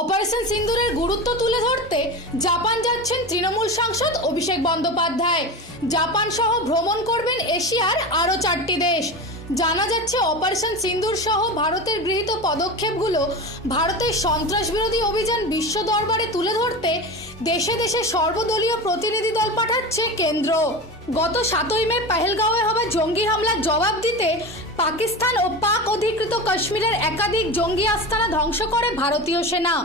Operation সিন্দুরের গুরুত্ব তুলে ধরতে জাপান যাচ্ছেন তৃণমূল সাংসদ অভিষেক বন্দ্যোপাধ্যায়। জাপান সহ ভ্রমণ করবেন এশিয়ার আরও চারটি দেশ। জানা যাচ্ছে অপারেশন সিন্দুর সহ ভারতের গৃহীত পদক্ষেপগুলো ভারতের সন্ত্রাস বিরোধী অভিযান বিশ্ব দরবারে তুলে ধরতে দেশে দেশে সর্বদলীয় প্রতিনিধি দল পাঠাচ্ছে কেন্দ্র। গত সাতই মে পেহেলগাঁওয়ে হওয়া জঙ্গি হামলার জবাব দিতে পাকিস্তান ও পাক অধিকৃত কাশ্মীরের একাধিক জঙ্গি আস্তানা ধ্বংস করে ভারতীয় সেনা।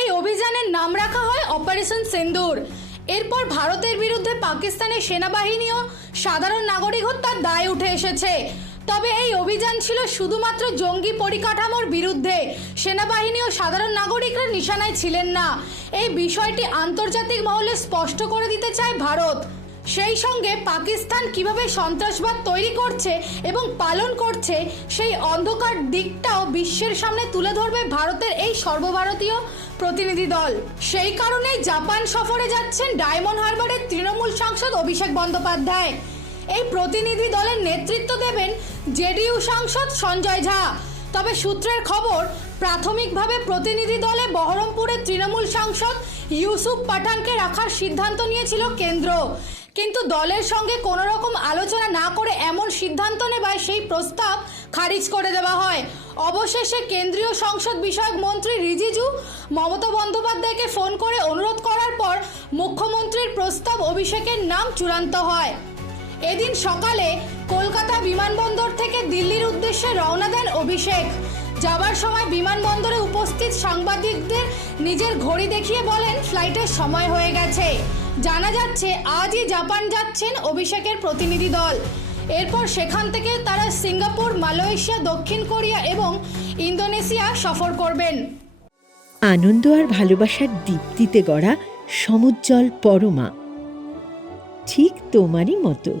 এই অভিযানের নাম রাখা হয় অপারেশন সিন্দুর। এরপর ভারতের বিরুদ্ধে পাকিস্তানের সেনাবাহিনী ও সাধারণ নাগরিক হত্যার দায় উঠে এসেছে। তবে এই অভিযান ছিল শুধুমাত্র জঙ্গি পরিকাঠামোর বিরুদ্ধে। সেনাবাহিনী ও সাধারণ নাগরিকরা নিশানায় ছিলেন না। এই বিষয়টি আন্তর্জাতিক মহলে স্পষ্ট করে দিতে চায় ভারত। সেই সঙ্গে পাকিস্তান কীভাবে সন্ত্রাসবাদ তৈরি করছে এবং পালন করছে, সেই অন্ধকার দিকটাও বিশ্বের সামনে তুলে ধরবে ভারতের এই সর্বভারতীয় প্রতিনিধি দল। সেই কারণেই জাপান সফরে যাচ্ছেন ডায়মন্ড হারবারের তৃণমূল সাংসদ অভিষেক বন্দ্যোপাধ্যায়। এই প্রতিনিধি দলের নেতৃত্ব দেবেন জেডিইউ সাংসদ সঞ্জয় ঝা। তবে সূত্রের খবর, প্রাথমিকভাবে প্রতিনিধি দলে বহরমপুরের তৃণমূল সাংসদ ইউসুফ পাঠানকে রাখার সিদ্ধান্ত নিয়েছিল কেন্দ্র। কিন্তু দলের সঙ্গে কোনো রকম আলোচনা না করে এমন সিদ্ধান্ত নেওয়ায় সেই প্রস্তাব খারিজ করে দেওয়া হয়। অবশেষে কেন্দ্রীয় সংসদ বিষয়ক মন্ত্রী রিজিজু মমতা বন্দ্যোপাধ্যায়কে ফোন করে অনুরোধ করার পর মুখ্যমন্ত্রীর প্রস্তাব অভিষেকের নাম চূড়ান্ত হয়। এদিন সকালে কলকাতা বিমানবন্দর থেকে দিল্লির উদ্দেশ্যে রওনা দেন অভিষেক। যাবার সময় বিমানবন্দরে উপস্থিত সাংবাদিকদের নিজের ঘড়ি দেখিয়ে বলেন, ফ্লাইটের সময় হয়ে গেছে। জানা যাচ্ছে, আজই জাপান যাচ্ছেন অভিষেকের প্রতিনিধি দল। এরপর সেখান থেকে তারা সিঙ্গাপুর, মালয়েশিয়া, দক্ষিণ কোরিয়া এবং ইন্দোনেশিয়া সফর করবেন। আনন্দ আর ভালোবাসার দীপ্তিতে গড়া সমুজ্জ্বল পরমা। ঠিক তোমারই মতো।